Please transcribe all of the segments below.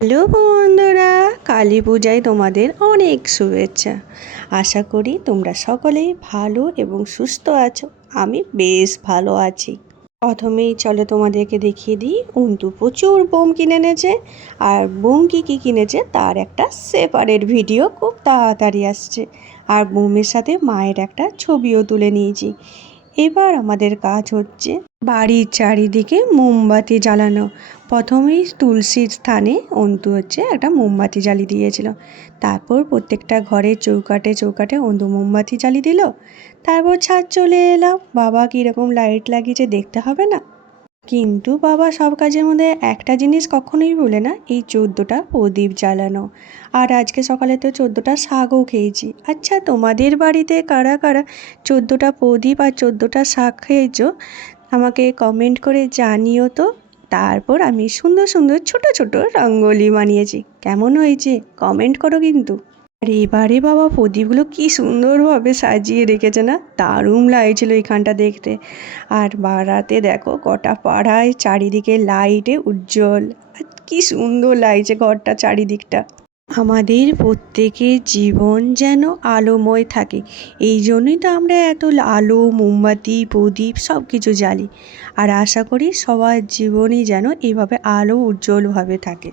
Hello বন্ধুরা, কালী পূজায় তোমাদের অনেক শুভেচ্ছা। আশা করি তোমরা সকলেই ভালো এবং সুস্থ আছো। আমি বেশ ভালো আছি। প্রথমেই চলো তোমাদেরকে দেখিয়ে দিই, অন্তু প্রচুর বোম কিনে এনেছে। আর বোম কী কী কিনেছে তার একটা সেপারেট ভিডিও খুব তাড়াতাড়ি আসছে। আর বোমের সাথে মায়ের একটা ছবিও তুলে নিয়েছি। এবার আমাদের কাজ হচ্ছে বাড়ির চারিদিকে মোমবাতি জ্বালানো। প্রথমেই তুলসীর স্থানে অন্তু একটা মোমবাতি জ্বালিয়ে দিয়েছিল। তারপর প্রত্যেকটা ঘরের চৌকাঠে চৌকাঠে অন্তু মোমবাতি জ্বালিয়ে দিল। তারপর ছাদ চলে এলাম, বাবা কীরকম লাইট লাগিয়েছে দেখতে হবে না? কিন্তু বাবা সব কাজের মধ্যে একটা জিনিস কখনোই ভুলে না, এই 14টা প্রদীপ জ্বালানো। আর আজকে সকালে তো 14টা শাকও খেয়েছি। আচ্ছা, তোমাদের বাড়িতে কারা কারা 14টা প্রদীপ আর 14টা শাক খেয়েছো আমাকে কমেন্ট করে জানিও তো। তারপর আমি সুন্দর সুন্দর ছোট ছোট রঙ্গোলি বানিয়েছি, কেমন হয়েছে কমেন্ট করো কিন্তু। আর এবারে বাবা প্রদীপগুলো কি সুন্দরভাবে সাজিয়ে রেখেছে না, দারুণ লাগছিল এখানটা দেখতে। আর বারাতে দেখো গোটা পাড়ায় চারিদিকে লাইটে উজ্জ্বল, আর কি সুন্দর লাগছে ঘরটা চারিদিকটা। আমাদের প্রত্যেকের জীবন যেন আলোময় থাকে, এই জন্যই তো আমরা এত আলো, মোমবাতি, প্রদীপ সব কিছু জ্বালি। আর আশা করি সবার জীবনই যেন এইভাবে আলো উজ্জ্বলভাবে থাকে।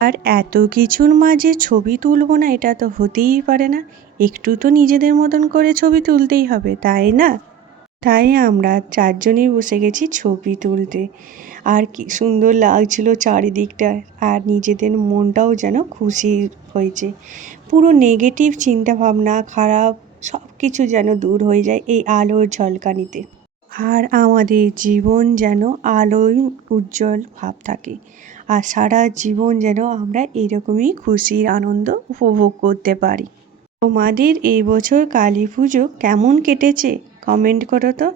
আর এত কিছুর মাঝে ছবি তুলবো না, এটা তো হতেই পারে না। একটু তো নিজেদের মতন করে ছবি তুলতেই হবে, তাই না? তাই আমরা চারজনেই বসে গেছি ছবি তুলতে। আর কি সুন্দর লাগছিল চারিদিকটা, আর নিজেদের মনটাও যেন খুশি হয়েছে। পুরো নেগেটিভ চিন্তাভাবনা, খারাপ সব কিছু যেন দূর হয়ে যায় এই আলোর ঝলকানিতে। আর আমাদের জীবন যেন আলোয় উজ্জ্বল ভাব থাকে। আর সারা জীবন যেন আমরা এরকমই খুশির আনন্দ উপভোগ করতে পারি। তোমাদের এই বছর কালী পুজো কেমন কেটেছে কমেন্ট করো তো।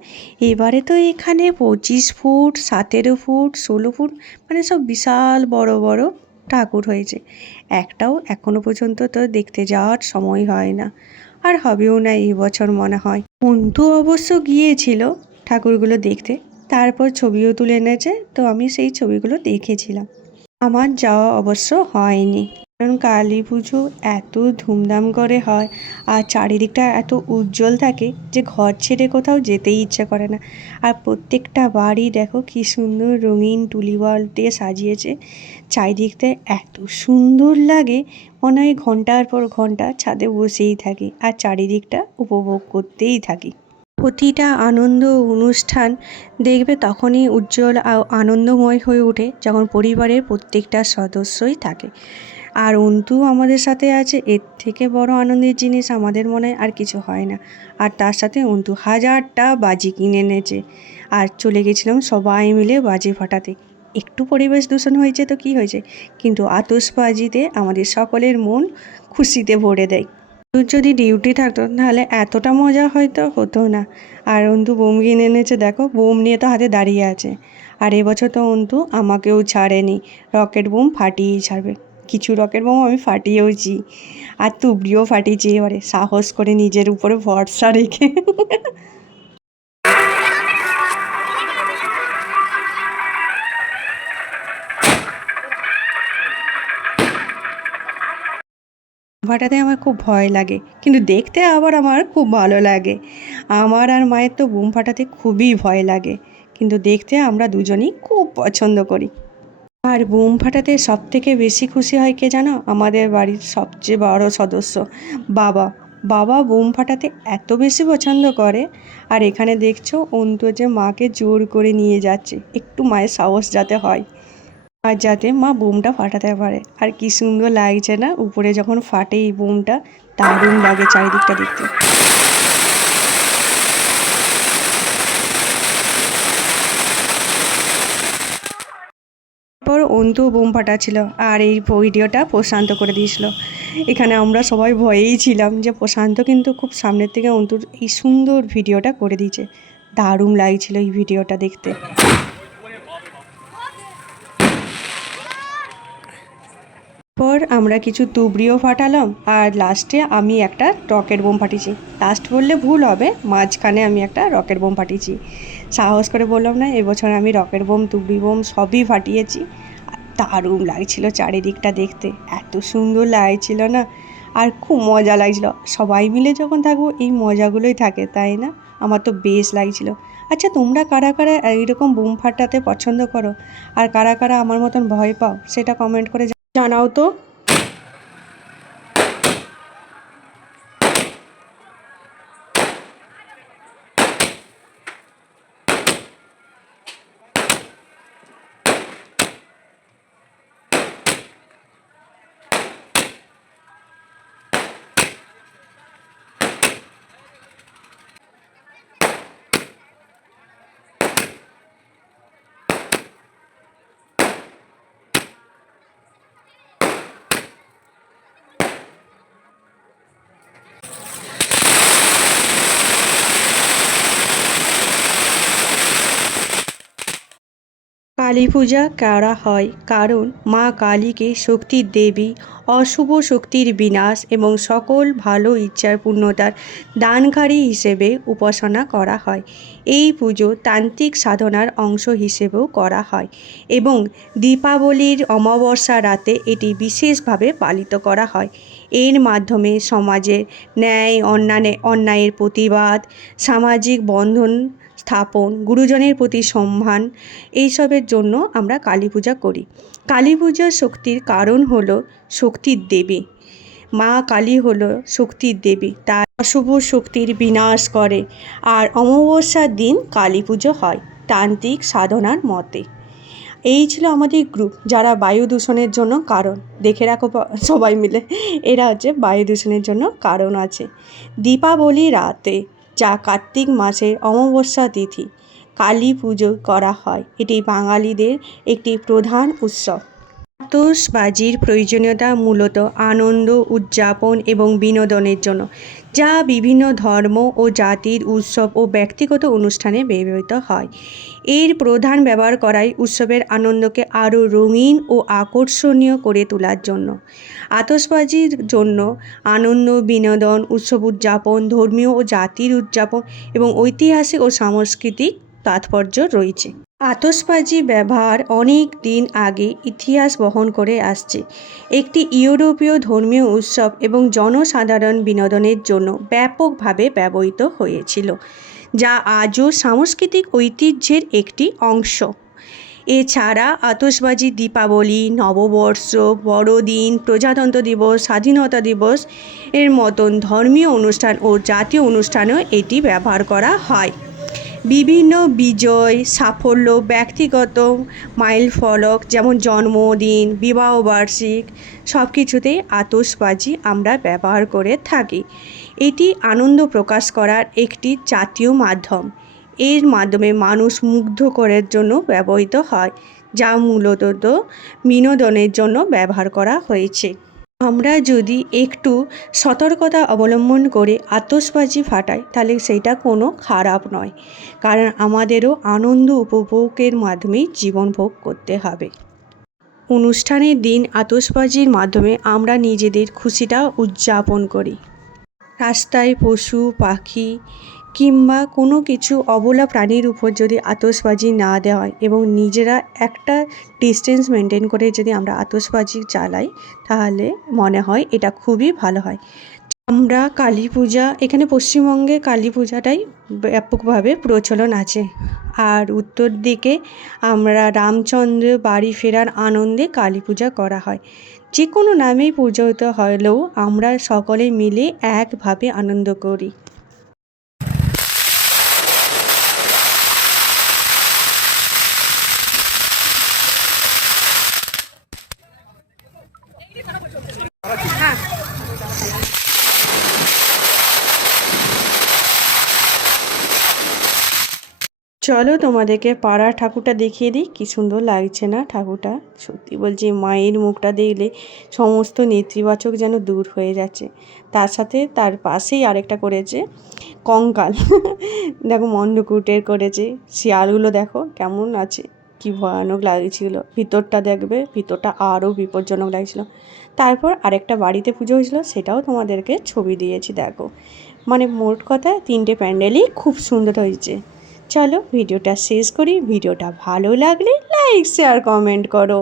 এবারে তো এখানে 25 ফুট, 17 ফুট, 16 ফুট, মানে সব বিশাল বড় বড় ঠাকুর হয়েছে। একটাও এখনো পর্যন্ত তো দেখতে যাওয়ার সময় হয় না, আর হবেও না এই বছর মনে হয়। অন্তু অবশ্য গিয়েছিল ঠাকুরগুলো দেখতে, তারপর ছবিও তুলে এনেছে, তো আমি সেই ছবিগুলো দেখেছিলাম। আমার যাওয়া অবশ্য হয়নি, কারণ কালী পুজো এত ধুমধাম করে হয় আর চারিদিকটা এত উজ্জ্বল থাকে যে ঘর ছেড়ে কোথাও যেতেই ইচ্ছে করে না। আর প্রত্যেকটা বাড়ি দেখো কি সুন্দর রঙিন টুলি বাল্ব দিয়ে সাজিয়েছে। চারিদিকটা এত সুন্দর লাগে, মনে হয় ঘন্টার পর ঘন্টা ছাদে বসেই থাকি আর চারিদিকটা উপভোগ করতেই থাকি। প্রতিটা আনন্দ অনুষ্ঠান দেখবে তখনই উজ্জ্বল আর আনন্দময় হয়ে ওঠে যখন পরিবারের প্রত্যেকটা সদস্যই থাকে। আর অন্তু আমাদের সাথে আছে, এর থেকে বড় আনন্দের জিনিস আমাদের মনে হয় আর কিছু হয় না। আর তার সাথে অন্তু 1000টা বাজি কিনে এনেছে। আর চলে গেছিলাম সবাই মিলে বাজি ফাটাতে। একটু পরিবেশ দূষণ হয়েছে তো কি হয়েছে, কিন্তু আতশবাজিতে আমাদের সকলের মন খুশিতে ভরে দেয়। তোর যদি ডিউটি থাকতো তাহলে এতটা মজা হয়তো হতো না। আর অন্তু বোম কিনে এনেছে, দেখো বোম নিয়ে তো হাতে দাঁড়িয়ে আছে। আর এবছর তো অন্তু আমাকেও ছাড়েনি, রকেট বোম ফাটিয়েই ছাড়বে। কিছু রকেট বোম আমি ফাটিয়েওছি, আর তুবড়িও ফাটিয়েছি এবারে সাহস করে নিজের উপরে ভরসা রেখে। ফাটাতে আমার খুব ভয় লাগে, কিন্তু দেখতে আবার আমার খুব ভালো লাগে। আমার আর মায়ের তো বোম ফাটাতে খুবই ভয় লাগে, কিন্তু দেখতে আমরা দুজনেই খুব পছন্দ করি। আর বোম ফাটাতে সবথেকে বেশি খুশি হয় কে জানো? আমাদের বাড়ির সবচেয়ে বড় সদস্য বাবা। বাবা বোম ফাটাতে এত বেশি পছন্দ করে। আর এখানে দেখছো অন্তু যে মাকে জোর করে নিয়ে যাচ্ছে, একটু মায়ের সাহস যাতে হয় আর যাতে মা বোমটা ফাটাতে পারে। আর কি সুন্দর লাগছে না উপরে যখন ফাটে এই বোমটা, দারুণ লাগে চারিদিকটা দেখতে। পর অন্তু বোম ফাটাচ্ছিল আর এই ভিডিওটা প্রশান্ত করে দিয়েছিল। এখানে আমরা সবাই ভয়েই ছিলাম যে প্রশান্ত কিন্তু খুব সামনের থেকে অন্তুর এই সুন্দর ভিডিওটা করে দিয়েছে। দারুণ লাগছিল এই ভিডিওটা দেখতে। পর আমরা কিছু তুবড়িও ফাটালাম, আর লাস্টে আমি একটা রকেট বোম ফাটিয়েছি। লাস্ট বললে ভুল হবে, মাঝখানে আমি একটা রকেট বোম ফাটিয়েছি। সাহস করে বললাম না, এবছর আমি রকেট বোম, তুবড়ি বোম সবই ফাটিয়েছি। দারুণ লাগছিল চারিদিকটা দেখতে, এত সুন্দর লাগছিল না, আর খুব মজা লাগছিল। সবাই মিলে যখন থাকবো এই মজাগুলোই থাকে, তাই না? আমার তো বেশ লাগছিল। আচ্ছা, তোমরা কারা কারা এইরকম বুম ফাটাতে পছন্দ করো, আর কারা কারা আমার মতন ভয় পাও, সেটা কমেন্ট করে জানাও তো। কালী পূজা করা হয় কারণ মা কালীকে শক্তির দেবী, অশুভ শক্তির বিনাশ এবং সকল ভালো ইচ্ছার পূর্ণতার দানকারী হিসেবে উপাসনা করা হয়। এই পুজো তান্ত্রিক সাধনার অংশ হিসেবেও করা হয় এবং দীপাবলির অমাবস্যা রাতে এটি বিশেষভাবে পালিত করা হয়। এর মাধ্যমে সমাজের ন্যায় অন্যায়ের প্রতিবাদ, সামাজিক বন্ধন স্থাপন, গুরুজনের প্রতি সম্মান, এইসবের জন্য আমরা কালী পূজা করি। কালী পূজার শক্তির কারণ হলো শক্তির দেবী। মা কালী হলো শক্তির দেবী, তার অশুভ শক্তির বিনাশ করে। আর অমাবস্যার দিন কালী পুজো হয় তান্ত্রিক সাধনার মতে। এই ছিল আমাদের গ্রুপ যারা বায়ু দূষণের জন্য কারণ। দেখে রাখো সবাই মিলে, এরা হচ্ছে বায়ু দূষণের জন্য কারণ আছে। দীপাবলি রাতে, যা কার্তিক মাসের অমাবস্যা তিথি, কালী পুজো করা হয়। এটি বাঙালিদের একটি প্রধান উৎসব। আতশবাজির প্রয়োজনীয়তা মূলত আনন্দ, উদযাপন এবং বিনোদনের জন্য, যা বিভিন্ন ধর্ম ও জাতির উৎসব ও ব্যক্তিগত অনুষ্ঠানে ব্যবহৃত হয়। এর প্রধান ব্যবহার করাই উৎসবের আনন্দকে আরও রঙিন ও আকর্ষণীয় করে তোলার জন্য। আতশবাজির জন্য আনন্দ, বিনোদন, উৎসব উদযাপন, ধর্মীয় ও জাতির উদযাপন এবং ঐতিহাসিক ও সাংস্কৃতিক তাৎপর্য রয়েছে। আতশবাজি ব্যবহার অনেক দিন আগে ইতিহাস বহন করে আসছে। একটি ইউরোপীয় ধর্মীয় উৎসব এবং জনসাধারণ বিনোদনের জন্য ব্যাপকভাবে ব্যবহৃত হয়েছিল, যা আজও সাংস্কৃতিক ঐতিহ্যের একটি অংশ। এছাড়া আতশবাজি দীপাবলি, নববর্ষ, বড়দিন, প্রজাতন্ত্র দিবস, স্বাধীনতা দিবস এর মতন ধর্মীয় অনুষ্ঠান ও জাতীয় অনুষ্ঠানেও এটি ব্যবহার করা হয়। বিভিন্ন বিজয়, সাফল্য, ব্যক্তিগত মাইলফলক যেমন জন্মদিন, বিবাহবার্ষিক, সব কিছুতেই আতশবাজি আমরা ব্যবহার করে থাকি। এটি আনন্দ প্রকাশ করার একটি জাতীয় মাধ্যম। এর মাধ্যমে মানুষ মুগ্ধ করার জন্য ব্যবহৃত হয়, যা মূলত বিনোদনের জন্য ব্যবহার করা হয়েছে। আমরা যদি একটু সতর্কতা অবলম্বন করে আতশবাজি ফাটাই, তাহলে সেটা কোনো খারাপ নয়, কারণ আমাদেরও আনন্দ উপভোগের মাধ্যমেই জীবন ভোগ করতে হবে। অনুষ্ঠানের দিন আতশবাজির মাধ্যমে আমরা নিজেদের খুশিটা উদযাপন করি। রাস্তায় পশু পাখি কিংবা কোনো কিছু অবলা প্রাণীর উপর যদি আতশবাজি না দেওয়া হয় এবং নিজেরা একটা ডিস্টেন্স মেনটেন করে যদি আমরা আতশবাজি চালাই, তাহলে মনে হয় এটা খুবই ভালো হয়। আমরা কালী পূজা, এখানে পশ্চিমবঙ্গে কালী পূজাটাই ব্যাপকভাবে প্রচলন আছে। আর উত্তর দিকে আমরা রামচন্দ্র বাড়ি ফেরার আনন্দে কালী পূজা করা হয়। যে কোনো নামেই পূজিত হলেও আমরা সকলে মিলে একভাবে আনন্দ করি। চলো তোমাদেরকে পাড়ার ঠাকুরটা দেখিয়ে দিই, কী সুন্দর লাগছে না ঠাকুরটা। সত্যি বলছি, মায়ের মুখটা দেখলে সমস্ত নেতিবাচক যেন দূর হয়ে যাচ্ছে। তার সাথে তার পাশেই আরেকটা করেছে কঙ্কাল দেখো মণ্ডকুটের করেছে। শিয়ালগুলো দেখো কেমন আছে, কি ভয়ানক লাগছিল। ভিতরটা দেখবে, ভিতরটা আরও বিপজ্জনক লাগছিল। তারপর আরেকটা বাড়িতে পুজো হয়েছিল, সেটাও তোমাদেরকে ছবি দিয়েছি দেখো। মানে মোট কথা 3টে প্যান্ডেলই খুব সুন্দর হয়েছে। চলো ভিডিওটা শেষ করি। ভিডিওটা ভালো লাগলে লাইক, শেয়ার, কমেন্ট করো।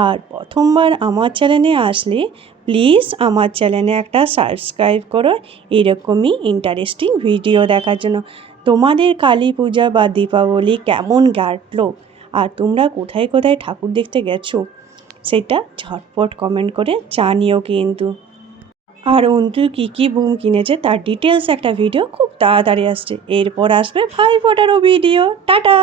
আর প্রথমবার আমার চ্যানেলে আসলে প্লিজ আমার চ্যানেলে একটা সাবস্ক্রাইব করো এরকমই ইন্টারেস্টিং ভিডিও দেখার জন্য। তোমাদের কালী পূজা বা দীপাবলি কেমন কাটলো আর তোমরা কোথায় কোথায় ঠাকুর দেখতে গেছো সেটা ঝটপট কমেন্ট করে জানিও কিন্তু। আর অন্তু কী বুম কিনেছে তার ডিটেলস একটা ভিডিও খুব তাড়াতাড়ি আসছে। এরপর আসবে ভাইফোঁটারও ভিডিও। টাটা।